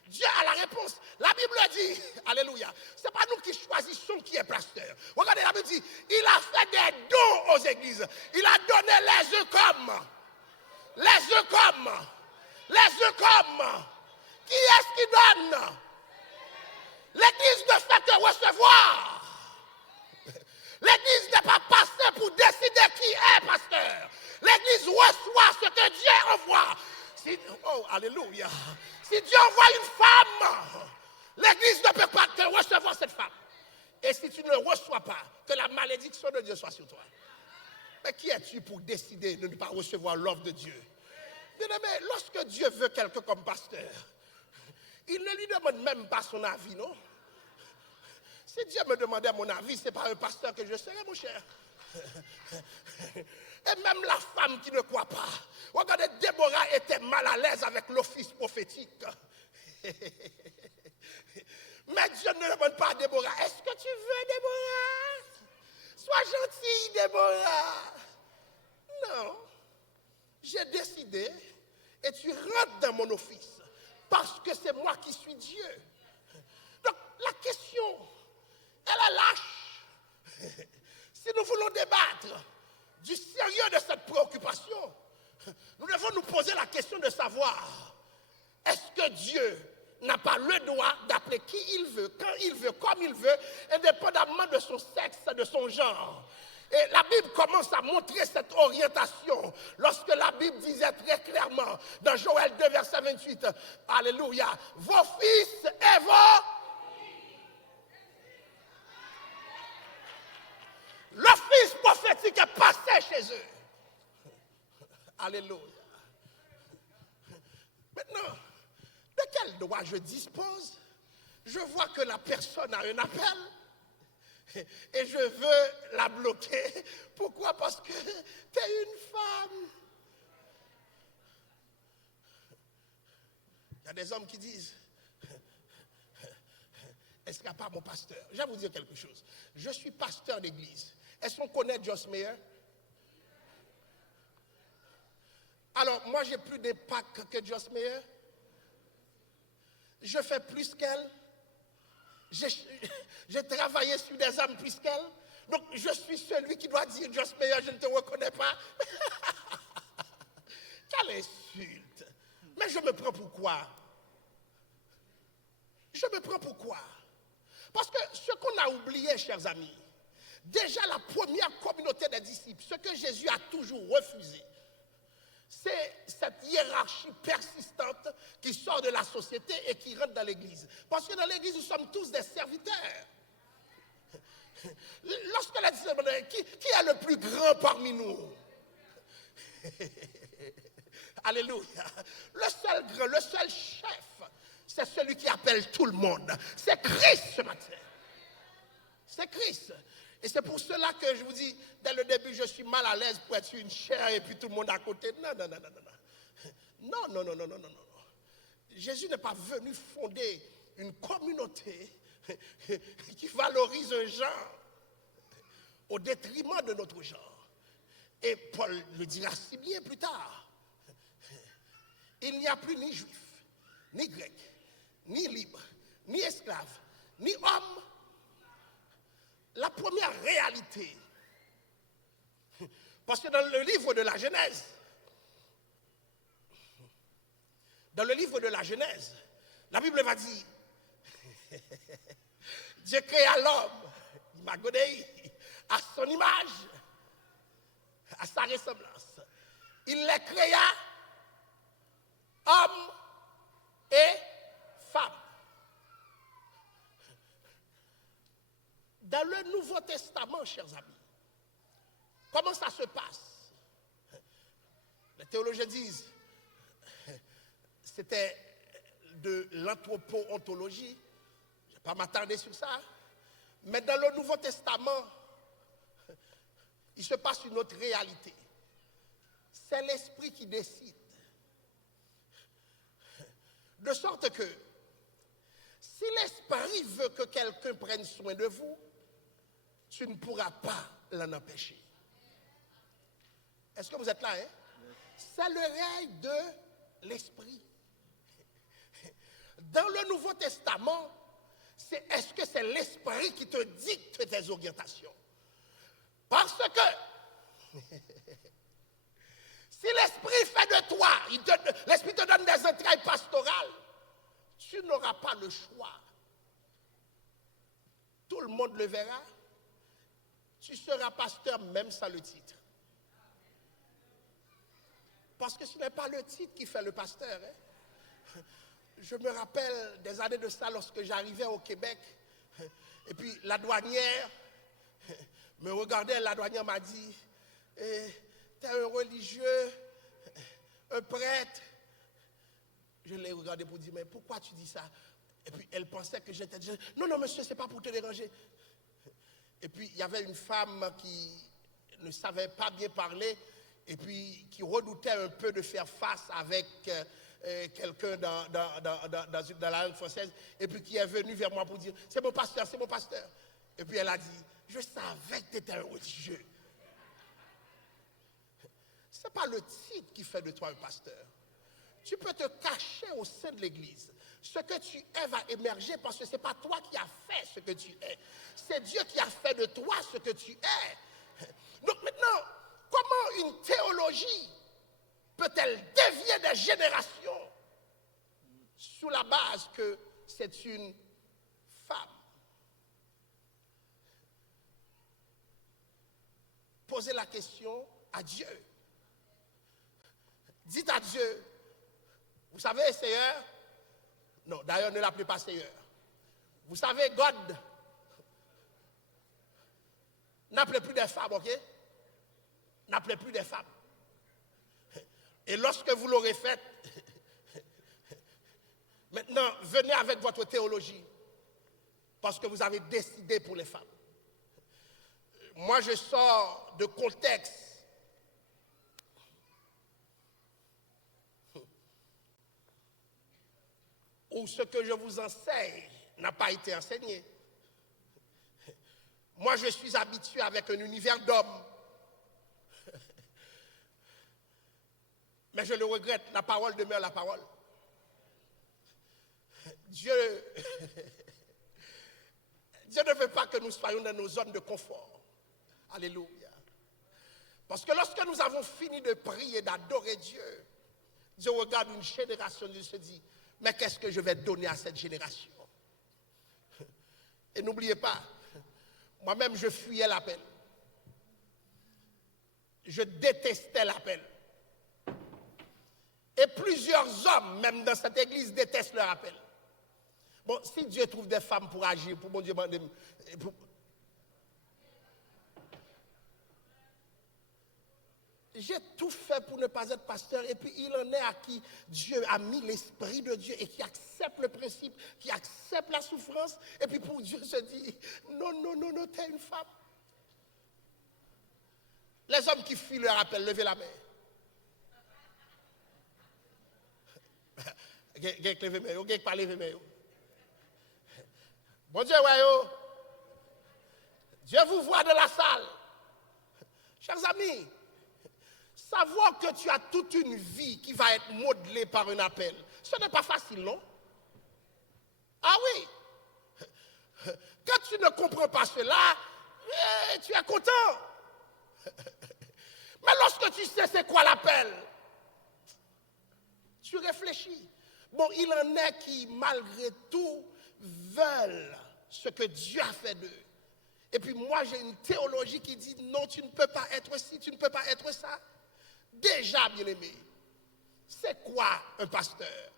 Dieu a la réponse. La Bible dit, alléluia, ce n'est pas nous qui choisissons qui qui est pasteur. Regardez, la Bible dit, il a fait des dons aux églises. Il a donné les œufs comme. Les œufs comme. Les œufs comme. Qui est-ce qui donne? L'église ne fait que recevoir. L'église n'est pas pasteur pour décider qui est pasteur. L'église reçoit ce que Dieu envoie. Oh, alléluia. Si Dieu envoie une femme, l'église ne peut pas te recevoir cette femme. Et si tu ne le reçois pas, que la malédiction de Dieu soit sur toi. Mais qui es-tu pour décider de ne pas recevoir l'offre de Dieu? Bien aimé, lorsque Dieu veut quelqu'un comme pasteur, il ne lui demande même pas son avis, non? Si Dieu me demandait mon avis, ce n'est pas un pasteur que je serais, mon cher. Et même la femme qui ne croit pas. Regardez, Déborah était mal à l'aise avec l'office prophétique. Mais Dieu ne demande pas à Déborah, est-ce que tu veux, Déborah? Sois gentille, Déborah. Non. J'ai décidé et tu rentres dans mon office parce que c'est moi qui suis Dieu. Donc la question, elle est lâche. Si nous voulons débattre du sérieux de cette préoccupation, nous devons nous poser la question de savoir, est-ce que Dieu n'a pas le droit d'appeler qui il veut, quand il veut, comme il veut, indépendamment de son sexe, de son genre? Et la Bible commence à montrer cette orientation lorsque la Bible disait très clairement dans Joël 2, verset 28, alléluia, vos fils et vos... L'office prophétique est passé chez eux. Alléluia. Maintenant, de quel droit je dispose? Je vois que la personne a un appel et je veux la bloquer. Pourquoi? Parce que tu es une femme. Il y a des hommes qui disent, est-ce qu'il n'y a pas mon pasteur? Je vais vous dire quelque chose. Je suis pasteur d'église. Est-ce qu'on connaît Joyce Meyer? Alors, moi, j'ai plus d'impact que Joyce Meyer. Je fais plus qu'elle. J'ai travaillé sur des âmes plus qu'elle. Donc, je suis celui qui doit dire, Joyce Meyer, je ne te reconnais pas. Quelle insulte. Mais je me prends pour quoi? Je me prends pour quoi? Parce que ce qu'on a oublié, chers amis, déjà la première communauté des disciples, ce que Jésus a toujours refusé, c'est cette hiérarchie persistante qui sort de la société et qui rentre dans l'église. Parce que dans l'église, nous sommes tous des serviteurs. Lorsque la disciple demande, qui est le plus grand parmi nous? Alléluia. Le seul grand, le seul chef, c'est celui qui appelle tout le monde. C'est Christ ce matin. C'est Christ. Et c'est pour cela que je vous dis, dès le début, je suis mal à l'aise pour être sur une chaire et puis tout le monde à côté. Non, non, non, non, non. Non, non, non, non, non, non, non. Jésus n'est pas venu fonder une communauté qui valorise un genre au détriment de notre genre. Et Paul le dira si bien plus tard. Il n'y a plus ni juif, ni grec, ni libre, ni esclave, ni homme. La première réalité, parce que dans le livre de la Genèse, la Bible va dire, Dieu créa l'homme, Magodei, à son image, à sa ressemblance. Il les créa, hommes et femmes. Dans le Nouveau Testament, chers amis, comment ça se passe? Les théologiens disent, c'était de l'anthropo-ontologie, je ne vais pas m'attarder sur ça, mais dans le Nouveau Testament, il se passe une autre réalité. C'est l'esprit qui décide. De sorte que, si l'esprit veut que quelqu'un prenne soin de vous, tu ne pourras pas l'en empêcher. Est-ce que vous êtes là, hein? C'est le règne de l'esprit. Dans le Nouveau Testament, est-ce que c'est l'esprit qui te dicte tes orientations. Parce que si l'Esprit fait de toi, l'Esprit te donne des entrailles pastorales, tu n'auras pas le choix. Tout le monde le verra. Tu seras pasteur même sans le titre. Parce que ce n'est pas le titre qui fait le pasteur. Hein. Je me rappelle des années de ça lorsque j'arrivais au Québec. Et puis la douanière me regardait, la douanière m'a dit, t'es un religieux, un prêtre. Je l'ai regardé pour dire, mais pourquoi tu dis ça? Et puis elle pensait que j'étais déjà... Non, non, monsieur, ce n'est pas pour te déranger. Et puis il y avait une femme qui ne savait pas bien parler et puis qui redoutait un peu de faire face avec quelqu'un dans la langue française. Et puis qui est venue vers moi pour dire, c'est mon pasteur, c'est mon pasteur. Et puis elle a dit, je savais que tu étais un religieux. Ce n'est pas le titre qui fait de toi un pasteur. Tu peux te cacher au sein de l'église. Ce que tu es va émerger parce que ce n'est pas toi qui as fait ce que tu es. C'est Dieu qui a fait de toi ce que tu es. Donc maintenant, comment une théologie peut-elle dévier des générations sous la base que c'est une femme? Posez la question à Dieu. Dites à Dieu, vous savez, Seigneur, non, d'ailleurs, ne l'appelez pas Seigneur. Vous savez, God, n'appelez plus des femmes, ok? N'appelez plus des femmes. Et lorsque vous l'aurez fait, maintenant, venez avec votre théologie, parce que vous avez décidé pour les femmes. Moi, je sors de contexte où ce que je vous enseigne n'a pas été enseigné. Moi, je suis habitué avec un univers d'hommes. Mais je le regrette, la parole demeure la parole. Dieu ne veut pas que nous soyons dans nos zones de confort. Alléluia. Parce que lorsque nous avons fini de prier, d'adorer Dieu, Dieu regarde une génération, Dieu se dit, mais qu'est-ce que je vais donner à cette génération? Et n'oubliez pas, moi-même je fuyais l'appel. Je détestais l'appel. Et plusieurs hommes, même dans cette église, détestent leur appel. Bon, si Dieu trouve des femmes pour agir, pour mon Dieu, j'ai tout fait pour ne pas être pasteur et puis il en est à qui Dieu a mis l'Esprit de Dieu et qui accepte le principe, qui accepte la souffrance et puis pour Dieu se dit non, non, non, non, t'es une femme. Les hommes qui fuient leur appel, levez la main. Bon Dieu, ouais, Dieu vous voit de la salle. Chers amis, savoir que tu as toute une vie qui va être modelée par un appel, ce n'est pas facile, non? Ah oui. Quand tu ne comprends pas cela, tu es content. Mais lorsque tu sais c'est quoi l'appel, tu réfléchis. Bon, il en est qui, malgré tout, veulent ce que Dieu a fait d'eux. Et puis moi, j'ai une théologie qui dit, non, tu ne peux pas être ci, tu ne peux pas être ça. Déjà, bien-aimé, c'est quoi un pasteur?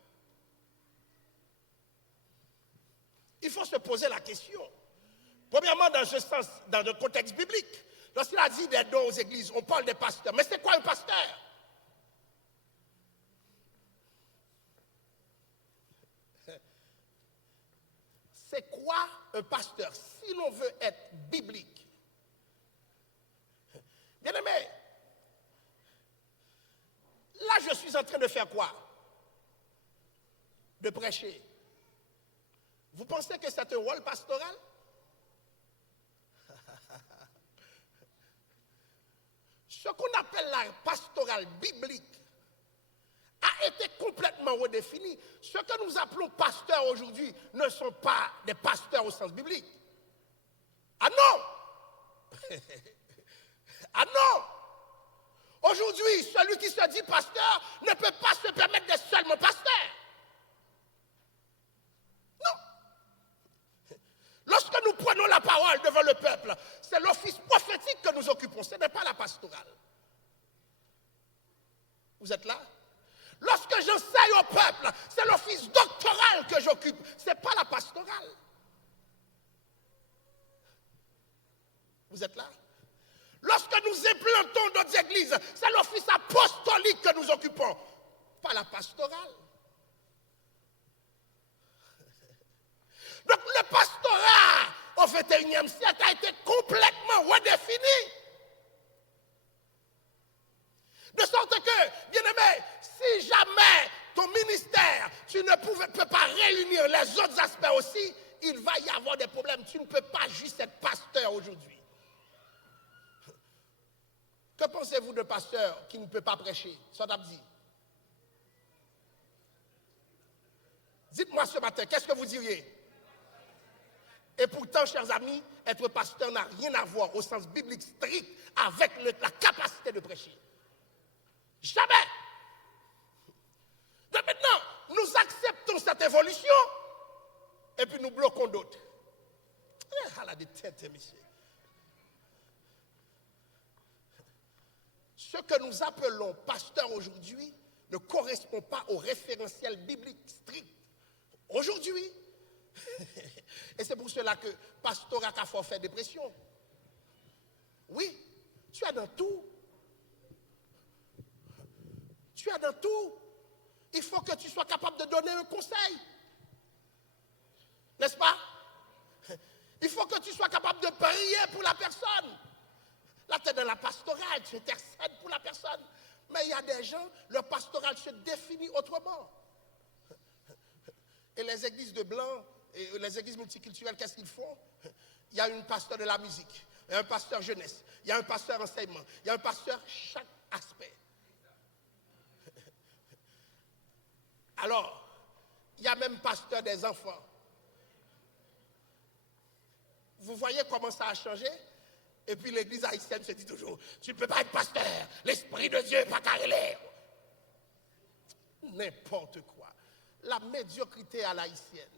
Il faut se poser la question. Premièrement, dans ce sens, dans le contexte biblique, lorsqu'il a dit des dons aux églises, on parle des pasteurs. Mais c'est quoi un pasteur? C'est quoi un pasteur? Si l'on veut être biblique. Bien-aimé, là je suis en train de faire quoi? De prêcher. Vous pensez que c'est un rôle pastoral? Ce qu'on appelle la pastorale biblique a été complètement redéfini. Ce que nous appelons pasteurs aujourd'hui ne sont pas des pasteurs au sens biblique. Ah non! Ah non! Aujourd'hui, celui qui se dit pasteur ne peut pas se permettre d'être seulement pasteur. Non. Lorsque nous prenons la parole devant le peuple, c'est l'office prophétique que nous occupons, ce n'est pas la pastorale. Vous êtes là? Lorsque j'enseigne au peuple, c'est l'office doctoral que j'occupe, ce n'est pas la pastorale. Vous êtes là? Lorsque nous implantons d'autres églises, c'est l'office apostolique que nous occupons, pas la pastorale. Donc le pastorat au XXIe siècle a été complètement redéfini. De sorte que, bien-aimé, si jamais ton ministère, tu ne peux pas réunir les autres aspects aussi, il va y avoir des problèmes. Tu ne peux pas juste être pasteur aujourd'hui. Que pensez-vous de pasteur qui ne peut pas prêcher? Sodabdi. Dites-moi ce matin, qu'est-ce que vous diriez? Et pourtant, chers amis, être pasteur n'a rien à voir au sens biblique strict avec la capacité de prêcher. Jamais. Donc maintenant, nous acceptons cette évolution et puis nous bloquons d'autres. Elle a des têtes, messieurs. Ce que nous appelons pasteur aujourd'hui ne correspond pas au référentiel biblique strict. Aujourd'hui. Et c'est pour cela que pastorat a fait dépression. Oui, tu as dans tout. Tu as dans tout. Il faut que tu sois capable de donner un conseil. N'est-ce pas? Il faut que tu sois capable de prier pour la personne. Là, tu es dans la pastorale, tu intercèdes pour la personne. Mais il y a des gens, leur pastorale se définit autrement. Et les églises de blanc, et les églises multiculturelles, qu'est-ce qu'ils font? Il y a un pasteur de la musique, il y a un pasteur jeunesse, il y a un pasteur enseignement, il y a un pasteur chaque aspect. Alors, il y a même pasteur des enfants. Vous voyez comment ça a changé? Et puis l'église haïtienne se dit toujours, tu ne peux pas être pasteur, l'Esprit de Dieu n'est pas carré. N'importe quoi. La médiocrité à l'haïtienne.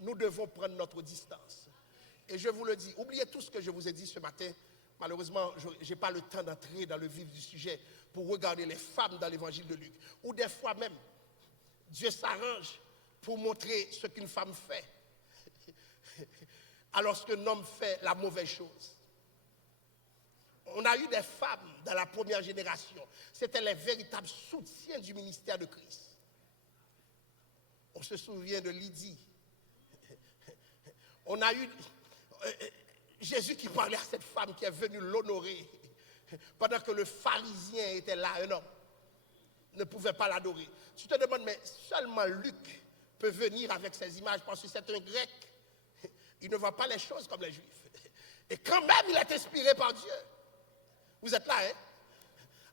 Nous devons prendre notre distance. Et je vous le dis, oubliez tout ce que je vous ai dit ce matin. Malheureusement, je n'ai pas le temps d'entrer dans le vif du sujet pour regarder les femmes dans l'évangile de Luc. Ou des fois même, Dieu s'arrange pour montrer ce qu'une femme fait. Alors qu'un homme fait la mauvaise chose. On a eu des femmes dans la première génération. C'était les véritables soutiens du ministère de Christ. On se souvient de Lydie. On a eu Jésus qui parlait à cette femme qui est venue l'honorer. Pendant que le pharisien était là, un homme ne pouvait pas l'adorer. Tu te demandes, mais seulement Luc peut venir avec ces images parce que c'est un grec. Il ne voit pas les choses comme les juifs. Et quand même, il est inspiré par Dieu. Vous êtes là, hein?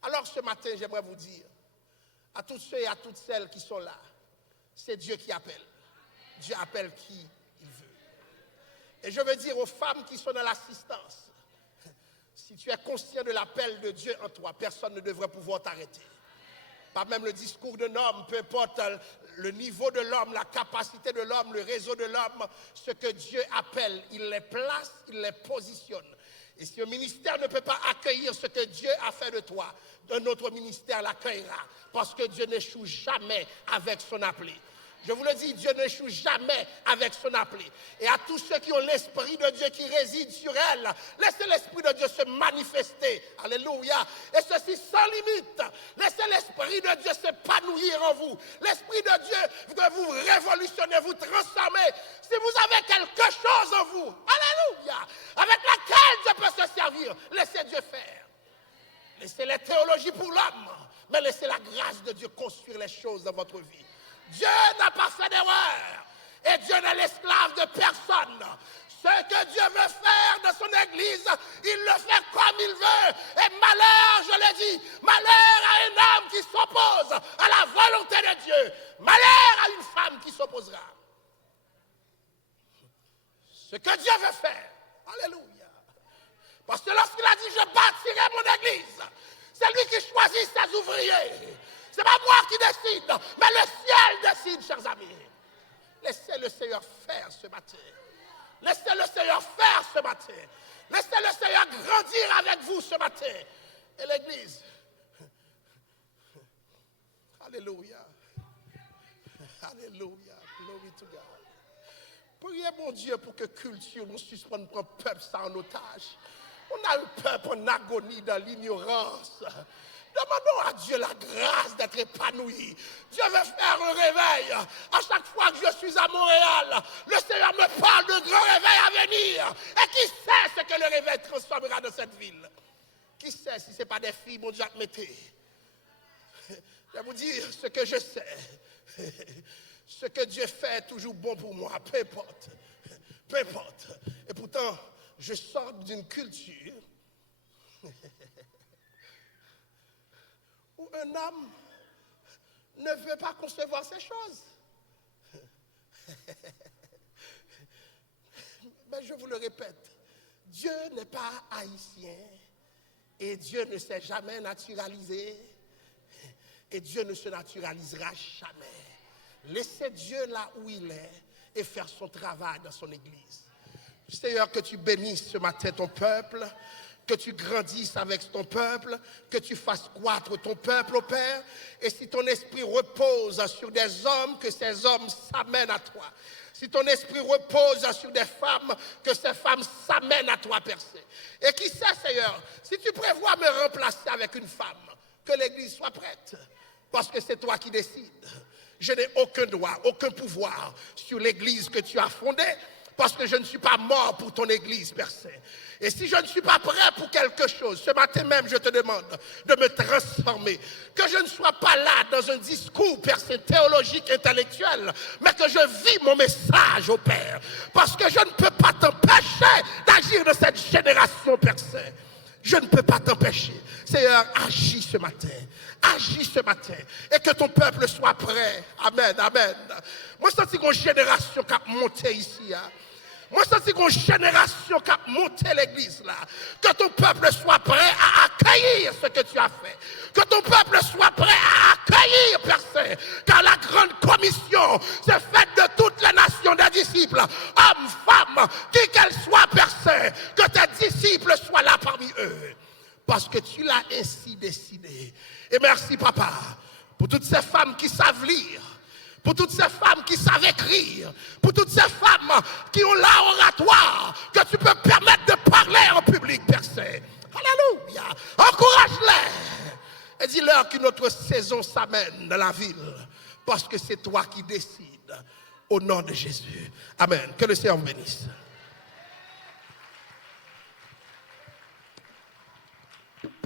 Alors ce matin, j'aimerais vous dire, à tous ceux et à toutes celles qui sont là, c'est Dieu qui appelle. Dieu appelle qui il veut. Et je veux dire aux femmes qui sont dans l'assistance, si tu es conscient de l'appel de Dieu en toi, personne ne devrait pouvoir t'arrêter. Pas même le discours d'un homme, peu importe le niveau de l'homme, la capacité de l'homme, le réseau de l'homme, ce que Dieu appelle, il les place, il les positionne. Et si un ministère ne peut pas accueillir ce que Dieu a fait de toi, un autre ministère l'accueillera. Parce que Dieu n'échoue jamais avec son appelé. Je vous le dis, Dieu n'échoue jamais avec son appelé. Et à tous ceux qui ont l'Esprit de Dieu qui réside sur elle, laissez l'Esprit de Dieu se manifester. Alléluia. Et ceci sans limite. Laissez l'Esprit de Dieu s'épanouir en vous. L'Esprit de Dieu que vous révolutionnez, vous transformez. Si vous avez quelque chose en vous, alléluia, avec laquelle Dieu peut se servir, laissez Dieu faire. Laissez les théologies pour l'homme, mais laissez la grâce de Dieu construire les choses dans votre vie. Dieu n'a pas fait d'erreur. Et Dieu n'est l'esclave de personne. Ce que Dieu veut faire dans son église, il le fait comme il veut. Et malheur, je l'ai dit, malheur à un homme qui s'oppose à la volonté de Dieu. Malheur à une femme qui s'opposera. Ce que Dieu veut faire, alléluia, prier. Ce n'est pas moi qui décide, mais le ciel décide, chers amis. Laissez le Seigneur faire ce matin. Laissez le Seigneur faire ce matin. Laissez le Seigneur grandir avec vous ce matin. Et l'Église. Alléluia. Alléluia. Glory to God. Priez mon Dieu pour que culture nous suspende pour un peuple ça en otage. On a un peuple en agonie dans l'ignorance. Demandons à Dieu la grâce d'être épanoui. Dieu veut faire un réveil. À chaque fois que je suis à Montréal, le Seigneur me parle de grands réveils à venir. Et qui sait ce que le réveil transformera dans cette ville? Qui sait si ce n'est pas des filles, mon Dieu, mettez. Je vais vous dire ce que je sais. Ce que Dieu fait est toujours bon pour moi, peu importe. Peu importe. Et pourtant, je sors d'une culture où un homme ne veut pas concevoir ces choses. Mais je vous le répète, Dieu n'est pas haïtien et Dieu ne s'est jamais naturalisé et Dieu ne se naturalisera jamais. Laissez Dieu là où il est et faire son travail dans son église. Seigneur, que tu bénisses ce matin ton peuple, que tu grandisses avec ton peuple, que tu fasses croître ton peuple, ô Père. Et si ton esprit repose sur des hommes, que ces hommes s'amènent à toi. Si ton esprit repose sur des femmes, que ces femmes s'amènent à toi, Père Saint. Et qui sait, Seigneur, si tu prévois me remplacer avec une femme, que l'église soit prête, parce que c'est toi qui décides. Je n'ai aucun droit, aucun pouvoir sur l'église que tu as fondée, parce que je ne suis pas mort pour ton église, Père Saint. Et si je ne suis pas prêt pour quelque chose, ce matin même, je te demande de me transformer. Que je ne sois pas là dans un discours, Père Saint, théologique, intellectuel, mais que je vis mon message au Père. Parce que je ne peux pas t'empêcher d'agir de cette génération, Père Saint. Je ne peux pas t'empêcher. Seigneur, agis ce matin. Agis ce matin. Et que ton peuple soit prêt. Amen, amen. Moi, je sens une génération qui a monté ici. Moi, je sens une génération qui a monté l'église là. Que ton peuple soit prêt à accueillir ce que tu as fait. Que ton peuple soit prêt à accueillir, Père Saint. Car la grande commission, c'est faite de toutes les nations des disciples. Hommes, femmes, qui qu'elles soient, Père Saint. Que tes disciples soient là parmi eux. Parce que tu l'as ainsi décidé. Et merci, Papa, pour toutes ces femmes qui savent lire. Pour toutes ces femmes qui savent écrire, pour toutes ces femmes qui ont l'art oratoire, que tu peux permettre de parler en public, Père Saint. Alléluia. Encourage-les. Et dis-leur qu'une autre saison s'amène dans la ville, parce que c'est toi qui décides. Au nom de Jésus. Amen. Que le Seigneur vous bénisse.